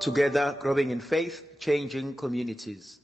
Together, growing in faith, changing communities.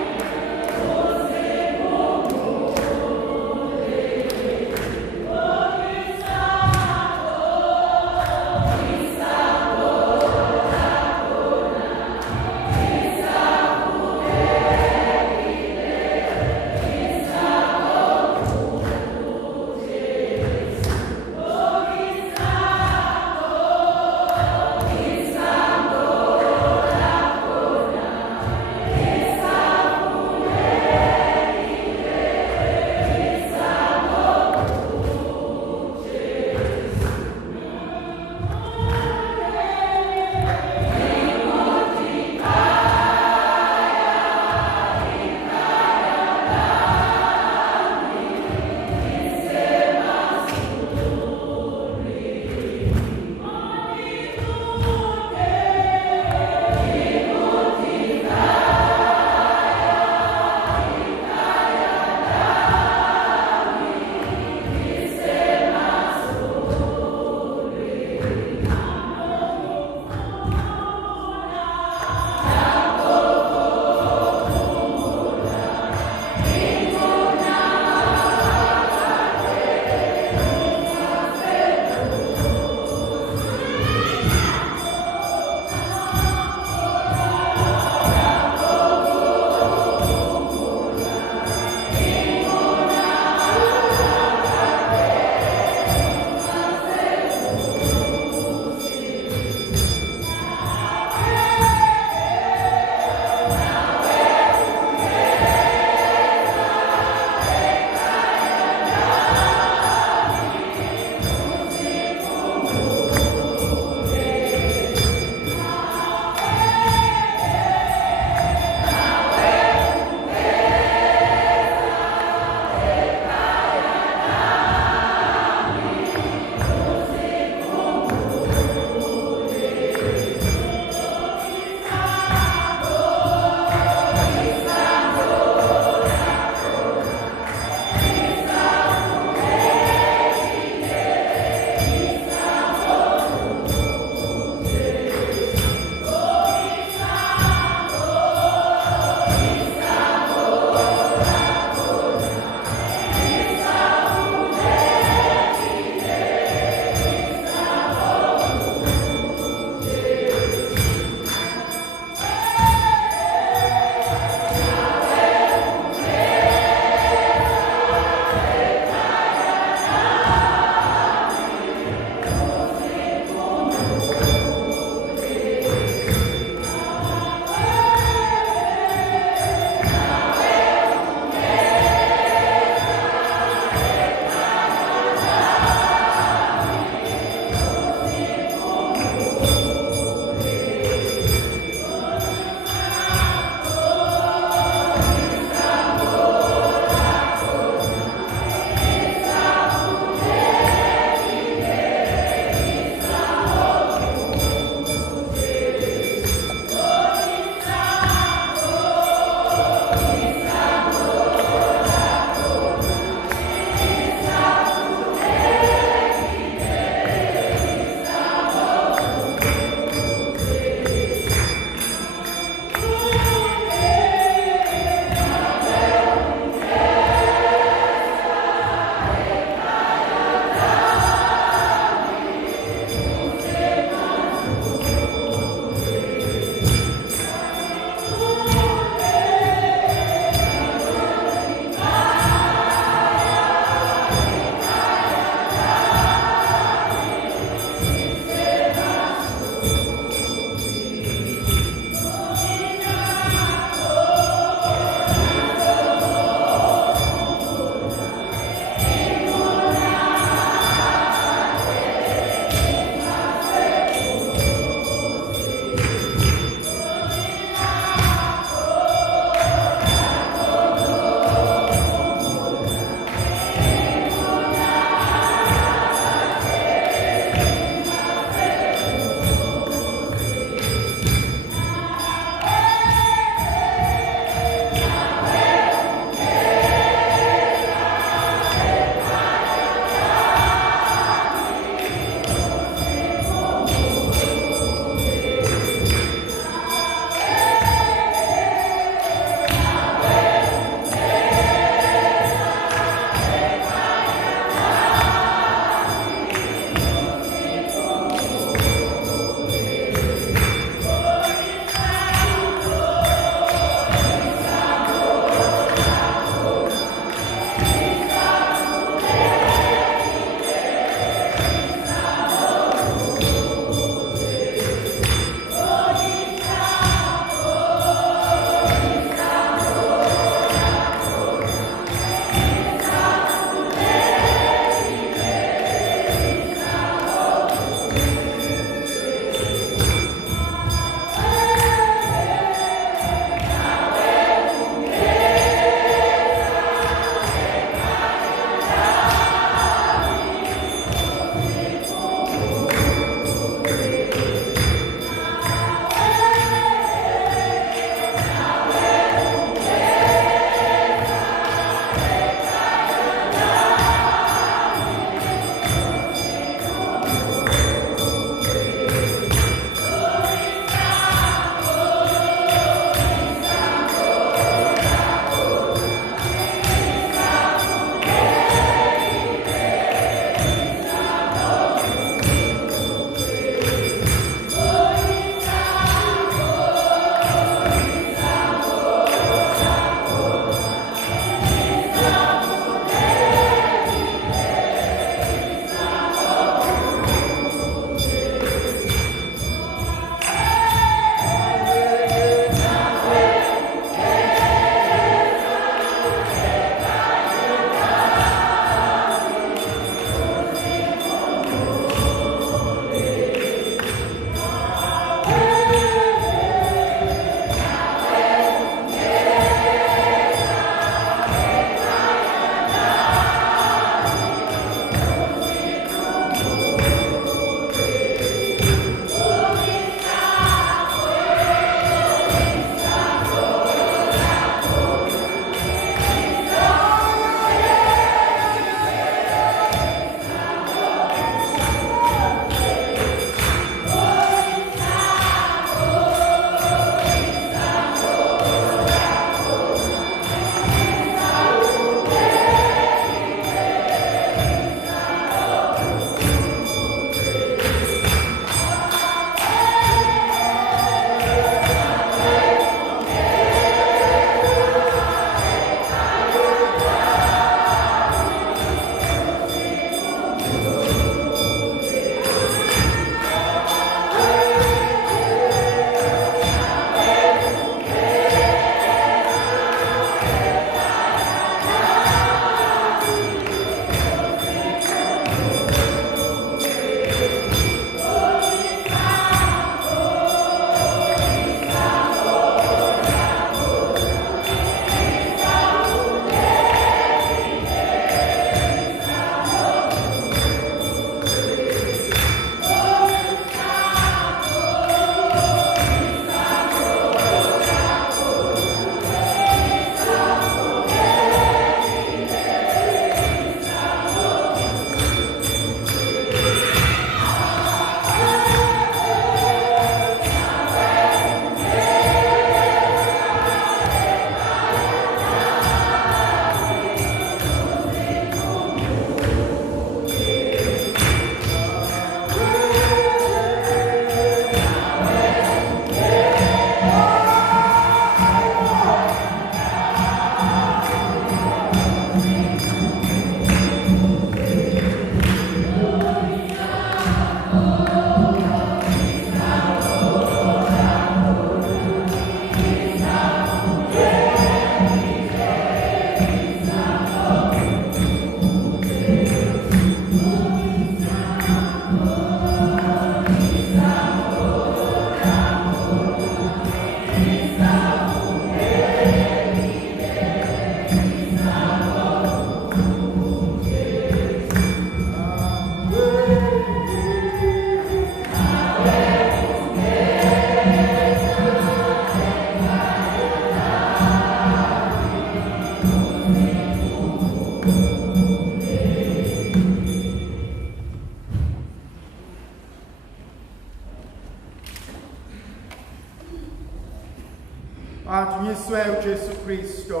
Adunyiswe uJesu Kristo.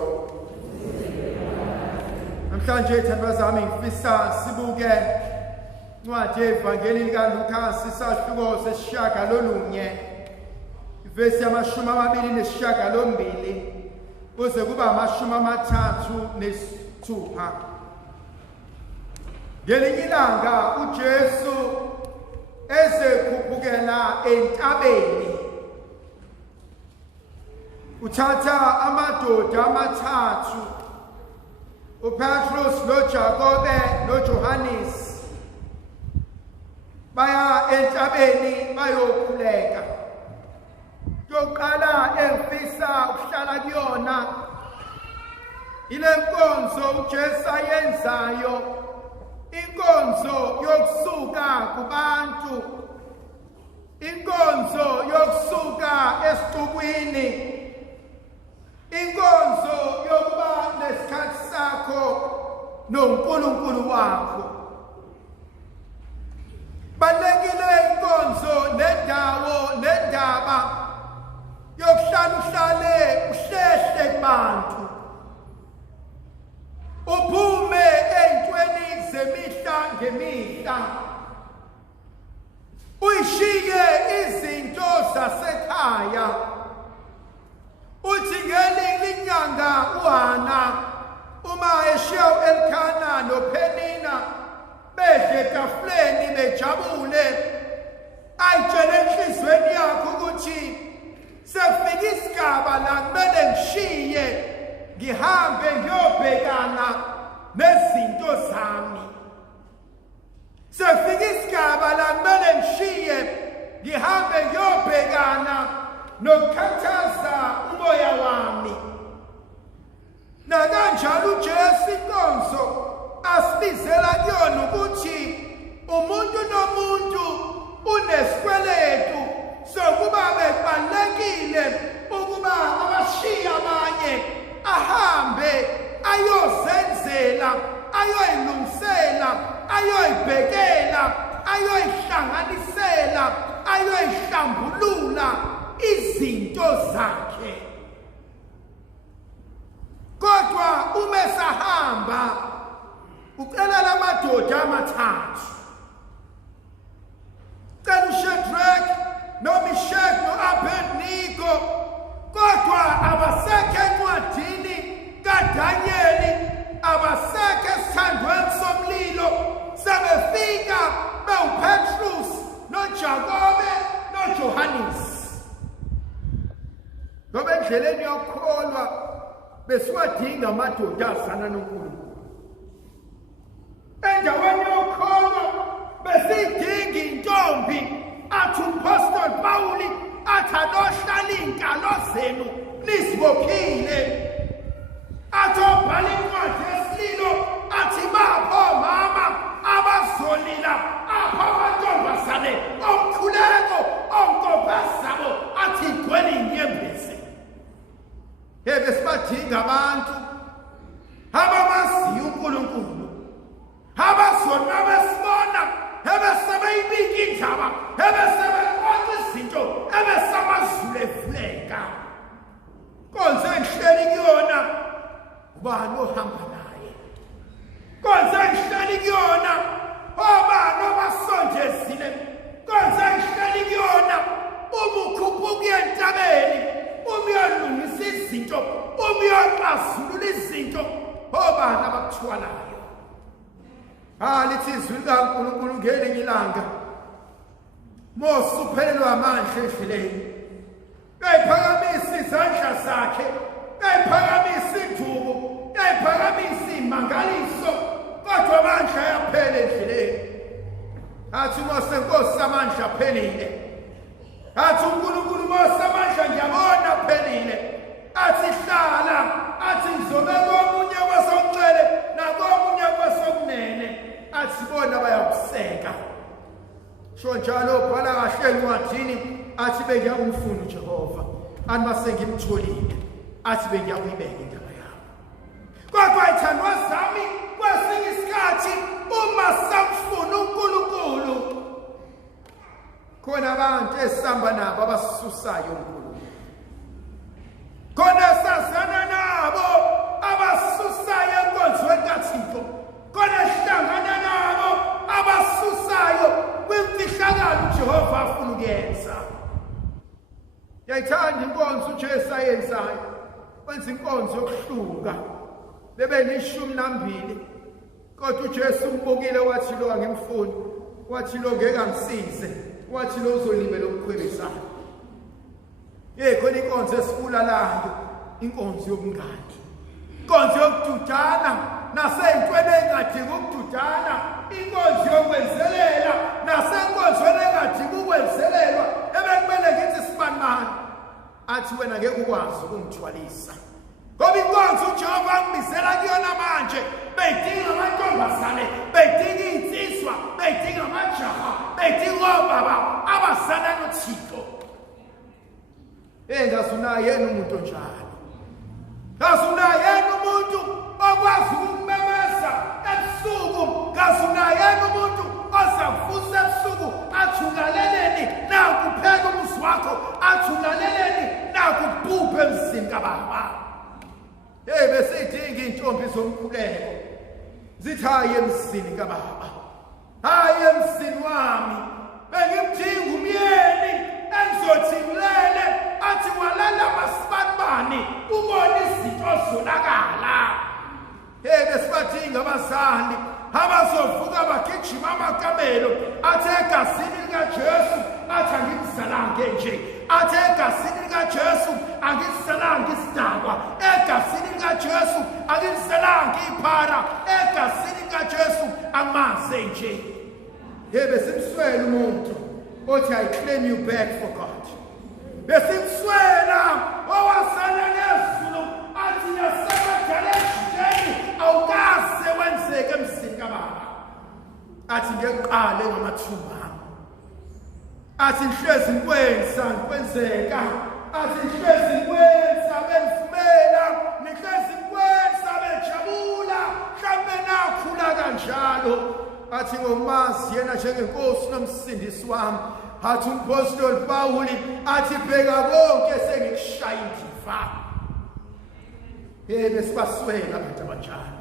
Namhlanje thandwa zami ngifisa sibuke incwadi yevangeli likaLukas isahluko sesishiyagalolunye ivesi yamashumi 28 kuze kuba 36. Ngelinye ilanga uJesu ezekhuphukela entabeni uthatha amadoda 3 uPetrus noJakobe noJohannes baya entabeni bayokhuleka. Yoqala engifisa ukuhlala kuyona ile nkonzo uJesu ayenzayo, inkonzo yokusuka kubantu, inkonzo yokusuka esixukwini, inkonzo yokuba nesikhathi sakho noNkulunkulu wakho. Balekile inkonzo nendawo nendaba yokuhlala uhlale uhlehle kubantu, uphume ey'ntweni zemihla ngemihla, uyishiye izinto zasekhaya. Uthi ngelinye inyanga uHana uma eshiya u-Elkana noPhenina bedle etafuleni bejabule, ayitshele enhlizweni yakho ukuthi sekufika isigaba la kumele ngishiye ngihambe ngiyobhekana nezinto zami. Sekufika isigaba la kumele ngishiye ngihambe ngiyobhekana nokukhathaza umoya wami. Nakanjalo uJesu inkonzo asibizela kuyona ukuthi umuntu nomuntu unesikweletu sokuba bekubalekile ukuba abashiya abanye ahambe ayozenzela, ayoyilungisela, ayoyibhekela, ayoyihlanganisela, ayoyihlambulula izinto zakhe. Kodwa uma esahamba ucela lamadoda 3, cela uShadrach noMeshach noAbednego, kodwa abasekho encwadini kaDanyeli, abasekho esithandweni somlilo. Sebefika bewuPetrus noJakobe noJohannes. Ngoba endleleni yokukholwa besiwadinga amadoda azana noNkulunkulu. Endaweni yokukholwa besidinga intombi athi uPostoli Pawuli athi anohlala inkalo zenu nisibophile. Athi obhala incwadi yesililo athi bapho mama abazolila apho amantombazane omkhuleko onkobazabo athi igcwele inyembezi. Besibadinga abantu abamaziyo uNkulunkulu, abazona besibona, ebesebeyibika indaba, ebesebekwazi izinto, ebesabazulevuleka. Konze ngihleli kuyona ubani ohamba naye, konze ngihleli kuyona obani obasondezile, konze ngihleli kuyona umukhuphuka entabeni, umyolungisa izinto, umyoxazulula izinto, obani abakuthwalayo. Lithi izwi likaNkulunkulu ngelinye ilanga Mose uphelelwa amandla endleleni, uyayiphakamisa izandla zakhe, uyayiphakamisa induku, uyayiphakamisa imangaliso, kodwa amandla ayaphela endleleni. Athi uMose, Nkosi amandla aphelile. Athi uNkulunkulu, Mose amandla ngiyabona aphelile. Athi hlala, athi ngizobeka omunye kwesokunxele nakomunye kwesokunene. Athi bona bayakuseka. Sho njalo ubhala kahle encwadini athi bengiyakufuna uJehova, animase ngimtholile, athi bengiyakuyibeka indaba yami. Kodwa ithandwa zami, kwesinye isikhathi uma samfuna uNkulunkulu khona abantu esihamba nabo abasisusayo uNkulunkulu. Ngiyayithanda inkonzo uJesu ayenzayo. Wenza inkonzo yokuhluka. Bebe nishumi nambili. Kodwa uJesu umbukile wathi lo angimfuni. Wathi lo ngeke angisize. Wathi lo uzolibela ukukhwelisayo. Khona inkonzo esibulalayo, inkonzo yobungani. Inkonzo yokududana naseyintweni engadingi ukududana, inkonzo yokwenzelela nasenkonzweni engadingi ukwenzelelwa. Ebekumele ngithi sibanibani athi wena ngeke ukwazi ukungithwalisa. Ngoba inkonzo uJehova angibizela kuyona manje beyidinga amantombazane, beyidinga insizwa, beyidinga amajaha, beyidinga obaba abasana noThixo. Ngasunaye yena umuntu onjalo. Ngasunaye yena umuntu okwazi ukumemeza ebusuku. Ngasunaye yena umuntu ozakuvusa ebusuku athulaleleni nakuphela umuzi wakho, athulaleleni nakubhubhe emzini kaBaba. Besidinga intombi zomkhuleko. Zithi hayi emzini kaBaba. Hayi emzini wami. Bengimdinga umyeni engizothi ngilele athi walala masibanibani ubone izinto zolakala. Besibadinga abazali abazovuka bagijima amakamelo athi egazini likaJesu athi angimzalanga nje, athi egazini likaJesu angizalanga isidakwa, egazini likaJesu angizalanga iphara, egazini likaJesu amaze nje. Besimswela umuntu othi I claim you back for God. Besimswela owasana ngezulu athi nasebadala ejiteni awukaze wenzeke emzini kaBaba. Athi ngeqale ngamathuba ami. Athi ngihlezi ngikwenza ngikwenzeka. Athi ngihlezi ngikwenza benifumela, ngihlezi ngikwenza bejabula, mhlawumbe nakhula kanjalo. Athi ngomazi yena njengenkosi nomsindisi wami. Athi umpostoli Pawuli athi bheka konke sengikushaya indiva. Besibaswela abantu abanjalo.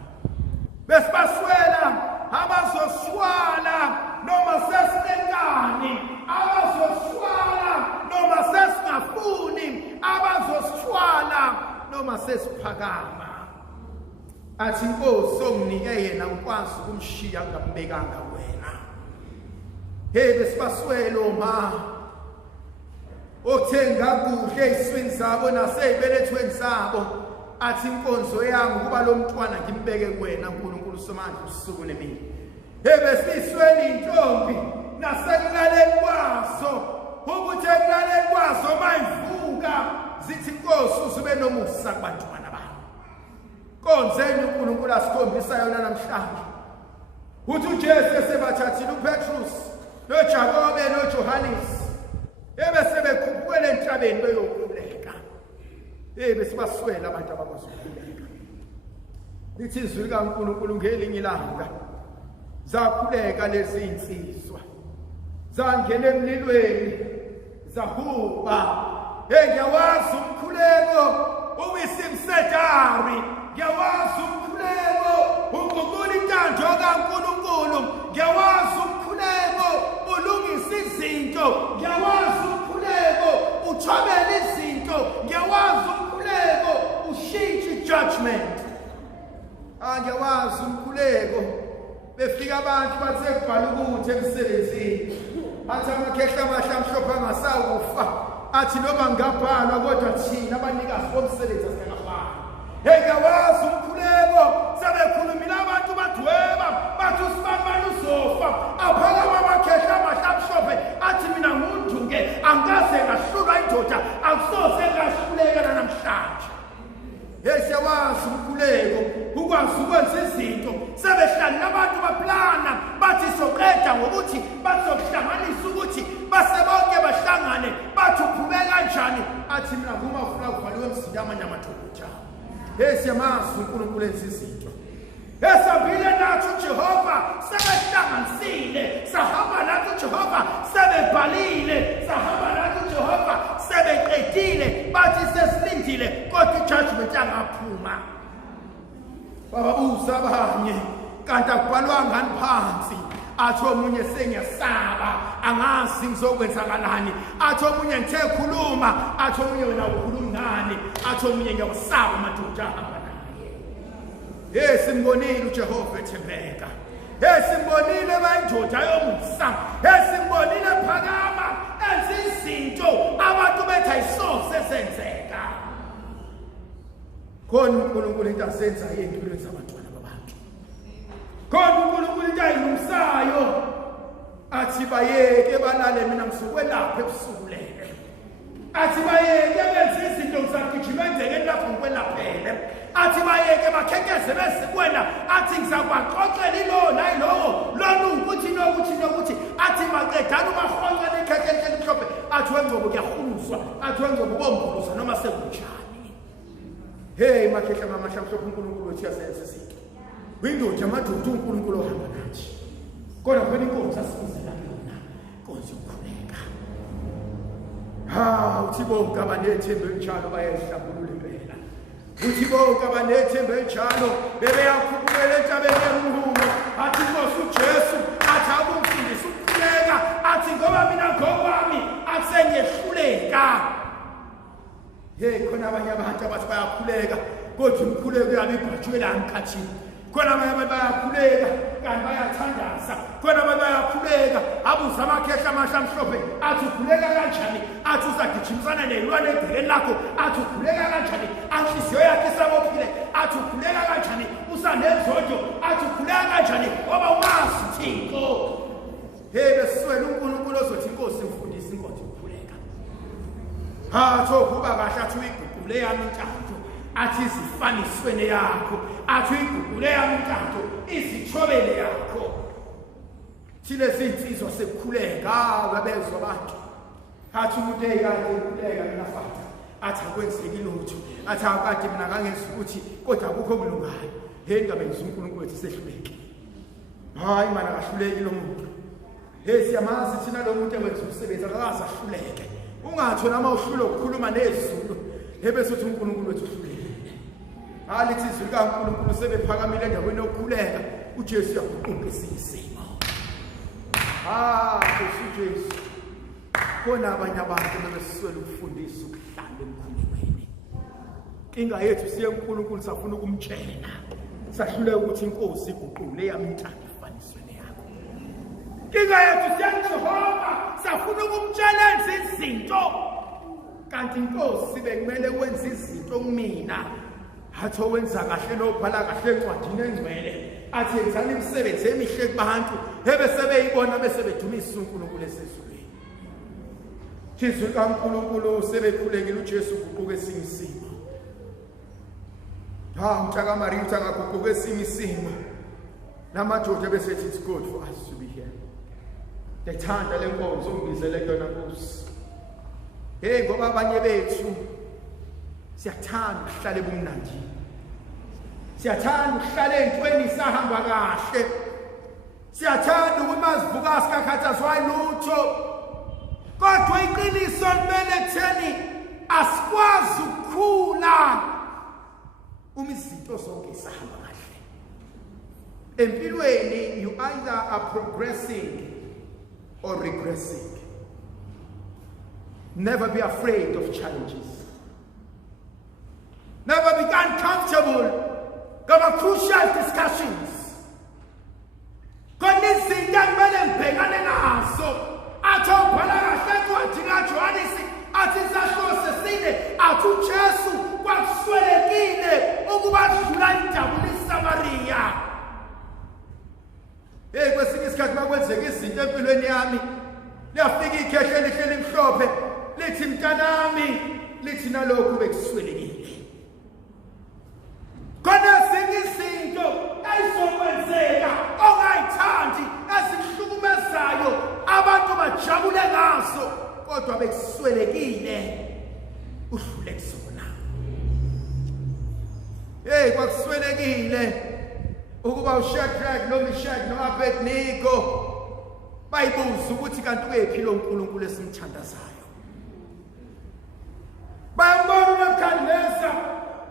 Besibaswela abazoswala noma sesinengani, abazoswala noma sesingafuni, abazoswala noma sesiphakama. Athi inkosi onginike yena ukwazi ukumshiya ngambekanga wena. Besibaswela oma othenga kuhle eziswini zabo naseyibelethweni zabo. Athi inkonzo yami kuba lo mntwana ngimbeke kuwena uNkulunkulu somandla usuku nemini. Besiswela intombi nasekulaleni kwazo ukuthi ekulaleni kwazo mayivuka zithi inkosi usube nomusa kubantwana babo. Konzeni uNkulunkulu asikhombisa yona namhlanje. Uthi uJesu esebathathile uPetrus noJakobe noJohannes sebekhuphukele entabeni beyokhuleka. Besibaswela abantu abakwazi ukukhuleka. Lithi izwi likaNkulunkulu ngelinye ilanga zakhuleka lezi insizwa, zangena emlilweni zahuba. Ngiyawazi umkhuleko uwisimsedari, ngiyawazi umkhuleko uguqula intando kaNkulunkulu, ngiyawazi umkhuleko ulungisa izinto, ngiyawazi umkhuleko uthobela izinto, ngiyawazi umkhuleko ushintsha ijudgment. Ngiyawazi umkhuleko befika abantu bathe kubhala ukuthi emsebenzini athi amakhehla amahle amhlophe angasawufa, athi noma ngabhalwa kodwa thina abanikazi bomsebenzi asingafani. Ngiyawazi umkhuleko sebekhulumile abantu badweba bathi usibani uzofa, aphakama amakhehla amahle amhlophe athi mina ngunduke angikaze ngahlulwa indoda, akusoze ngahluleka namhlanje. Siyawazi umkhuleko ukwazi ukwenza izinto. Sebehlala nabantu baplana bathi soqeda ngokuthi bazokuhlanganisa ukuthi base bonke bahlangane bathi uphume kanjani. Athi mina kuma ufuna ukuvaliwe emzini amanye amathutha. Siyamazi uNkulunkulu enza izinto. Esabile nathi uJehova sebehlanganisile, sahamba nathi uJehova sebebhalile, sahamba nathi uJehova sebeqedile, bathi sesilindile kodwa ijudgment yangaphuma. Bababuza abanye kanti akubhalwanga ngani phansi, athi omunye sengiyasaba, angazi ngizokwenzakalani, athi omunye ngithe khuluma, athi omunye wena ukhuluma ngani, athi omunye ngiyawasaba amadoda ahamba naye. Simbonile uJehova ethembeka. Simbonile bayindoda yomusa. Simbonile phakama enza izinto abantu bethi ayisoze senzeka. Khona uNkulunkulu into asenza empilweni zabantwana babantu. Khona uNkulunkulu into ayilungisayo. Athi bayeke balale mina ngizokwelapha ebusuku lele. Athi bayeke benze izinto ngizagijima endleleni lapho ngikwelaphele. Athi bayeke bakhenkeze bese kuwena. Athi ngizabaxoxela ilo nayilowo lona ukuthi nokuthi athi maqedana ubahonqa nekhekhe elimhlophe. Athi wengcobo kuyahuluzwa. Athi wengcobo bombuluza noma sekunjani. Makhekhe mamahlamhlophe uNkulunkulu wethu yasenza izinto. Windoda amadoda uNkulunkulu ohamba nathi. Kodwa kwena inkonzo asifuzela yona, inkonzo yokukhuleka. Uthi bonke abanethemba elinjalo bayayihlambulula impela. Uthi bonke abanethemba elinjalo bebeyakhulumela entabeni yemhumo. Athi Nkosi uJesu, athi akungifundise ukukhuleka. Athi ngoba mina ngokwami asengehluleka. Khona abanye abantu abathi bayakhuleka, kodwa umkhuleko uyabe ibhajwela emkhathini. Khona abanye bayakhuleka kanti bayathandaza. Khona abanye bayakhuleka abuza amakhehla amahlamhlophe. Athi ukhuleka kanjani? Athi uzagijimisana nelwane egcekeni lakho. Athi ukhuleka kanjani? Inhliziyo yakhe isabophile. Athi ukhuleka kanjani? Usanenzondo. Athi ukhuleka kanjani? Ngoba umazi Thixo. Besiswele uNkulunkulu ozothi inkosi imfundise inkonzo yokukhuleka. Athi okuba kahle athi uyiguqule yami inhlanhla. Athi izifanisweni yakho. Athi uyiguqule yami inhlanhla izithobele yakho. Thile zinsizwa sekukhuleka babezwa abantu. Athi umuntu eyikade ukhuleka mina fata. Athi akwenzeki lutho. Athi akade mina ngangenza ukuthi kodwa akukho okulungayo. Ngabenza uNkulunkulu wethu sehluleke. Hayi mana akahluleki lo muntu. Siyamazi thina lo muntu ewenza umsebenzi akakaze ahluleke. Ungathi nama uhlule ukukhuluma nezulu. Bese uthi uNkulunkulu wethu uhluleke. Alithi izwi likaNkulunkulu sebephakamile endaweni yokukhuleka. uJesu yaguquka isimo. Jesu. Khona abanye abantu bebesiswele ukufundisa ukuhlala emkhulekweni. Inga yethu siye uNkulunkulu safuna ukumtshela. Sahluleka ukuthi inkosi iguqule yami inhlanhla ifanisweni yakho. Inga yethu siye kuJehova safuna ukumtshela enze izinto. Kanti inkosi bekumele wenze izinto kumina. Athi owenza kahle nobhala kahle encwadini engcwele. Athi yenzani imisebenzi emihle kubantu. Bese beyibona bese bedumisa uNkulunkulu esezulwini. Izwi likaNkulunkulu sebekhulekile uJesu uguquka esinye isimo. Umntaka Maria utangaguquka esinye isimo. Namadoda bese ethi it's good for us to be here. Ngethanda lenkonzo ngibizele kuyona Nkosi. Ngoba abanye bethu siyathanda ukuhlala ebumnandi. Siyathanda ukuhlala entweni sahamba kahle. Siyathanda ukumazivuka sikakhathazwa lutho. Kodwa iqiniso limele kutheni asikwazi ukukhula uma izinto zonke zihamba kahle. Empilweni you either are progressing or regressing. Never be afraid of challenges. Never be uncomfortable. Got crucial discussions. Got this thing that man pegane naso. Atobhala kahle kwathi kaJohannes athi sahlosesine athi uJesu kwakuswelekile ukuba dlula indabulo eSamaria. Kwesinye isikhathi makwenzeka izinto empilweni yami liyafika ikhehle elihle elimhlophe lithi mntanami lithi nalokhu bekuswelekile. Khona ezinye izinto ezizokwenzeka ongayithandi ezikuhlukumezayo abantu bajabule ngazo kodwa bekuswelekile udlule kusona. Kwakuswelekile ukuba uShadrach noMeshach noAbednego bayibuza ukuthi kanti kephi lo uNkulunkulu esimthandazayo. Bayambona uNebukadneza,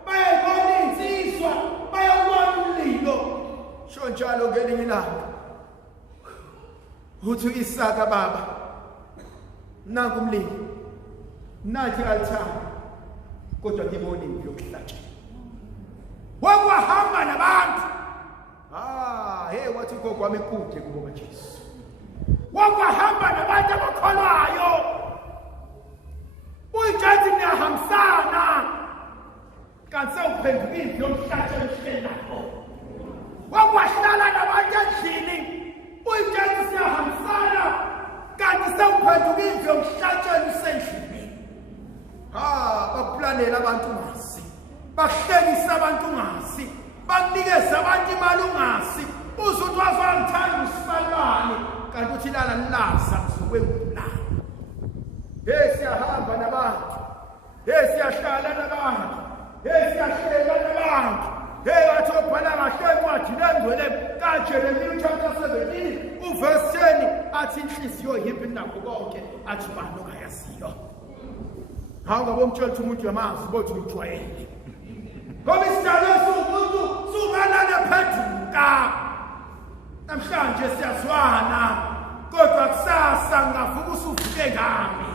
bayayibona insizwa, bayawubona umlilo. Sho njalo ngelinye ilanga uthi uIsaka baba nanku umlilo nathi alithanda kodwa ngiboni impi yokuhlatshela wakwahamba nabantu hey wathi ugogo wami kude kubo kaJesu wakwahamba nabantu abakholwayo uyijazi niyahambisana kanti sewuphenduka impi yomhlatshelo eshelapho wakwahlala nabantu endlini uyijazi siyahambisana kanti sewuphenduka impi yomhlatshelo usendlini bakuplanela abantu ungasi bahlekisa abantu ungasi bakunikeza abantu imali ungasi uzuthi wazangithanda usibalwane kanti uthi lala nilasa msukwengulana siyahamba nabantu siyahlala nabantu siyahleka nabantu wathi obhala kahle encwadini engcwele kaJeremiya chapter 17 uverse 10 athi inhliziyo yimpi nakho konke athi bani ongayaziyo ngabomtshela ukuthi umuntu yamazi bothi ujwayele ngoba isidalo somuntu sumalana pheduka namhlanje siyazwana kodwa kusasa ngavuka usuvuke ngami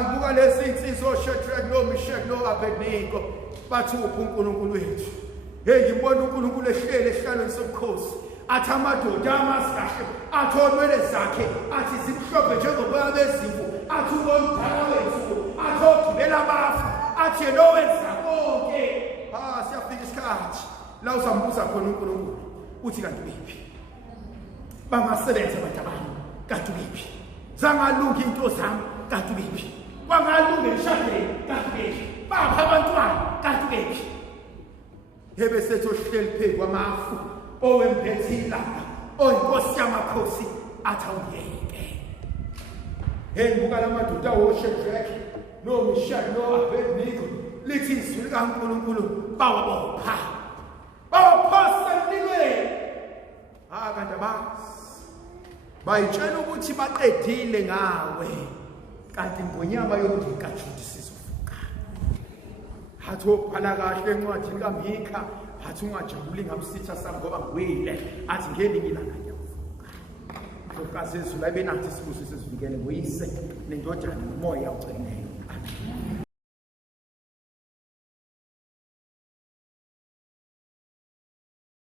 ngibuka lesi insizwa Shadrach noMeshach noAbednego bathi uNkulunkulu wethu ngibona uNkulunkulu ehlele esihlalweni sobukhosi athi amadoda amasihle athi onwele zakhe athi zimhlophe njengoboya bezimvu athi ubomdala wethu athi ogibela abafu athi yena owenza konke siyafika isikhathi la uzambuza khona uNkulunkulu uthi kanti bephi bangasebenza abantu abanye kanti bephi zangalunga into zami kanti bephi kwangalunga emshadweni kanti bephi bapha abantwana kanti bephi besethu ohleli phezu kwamafu owempethila oyinkosi yamakhosi athi awuyeke ngibuka lamadoda woShadrach noMeshach noAbednego lithi izwi likaNkulunkulu bawabopha bawaphosa emlilweni kanti abazi bayitshela ukuthi baqedile ngawe kanti ngonyama yokuthi kaJuda sizovuka hathi obhala kahle encwadini kaMikha athi ungajabuli ngamsitha sami ngoba ngiwile athi ngelinye ilanga ngiyavuka ntokazi ezulu ayibenathi sibuso sesivikele ngoyise nendodana nomoya ogcweleyo. Amen.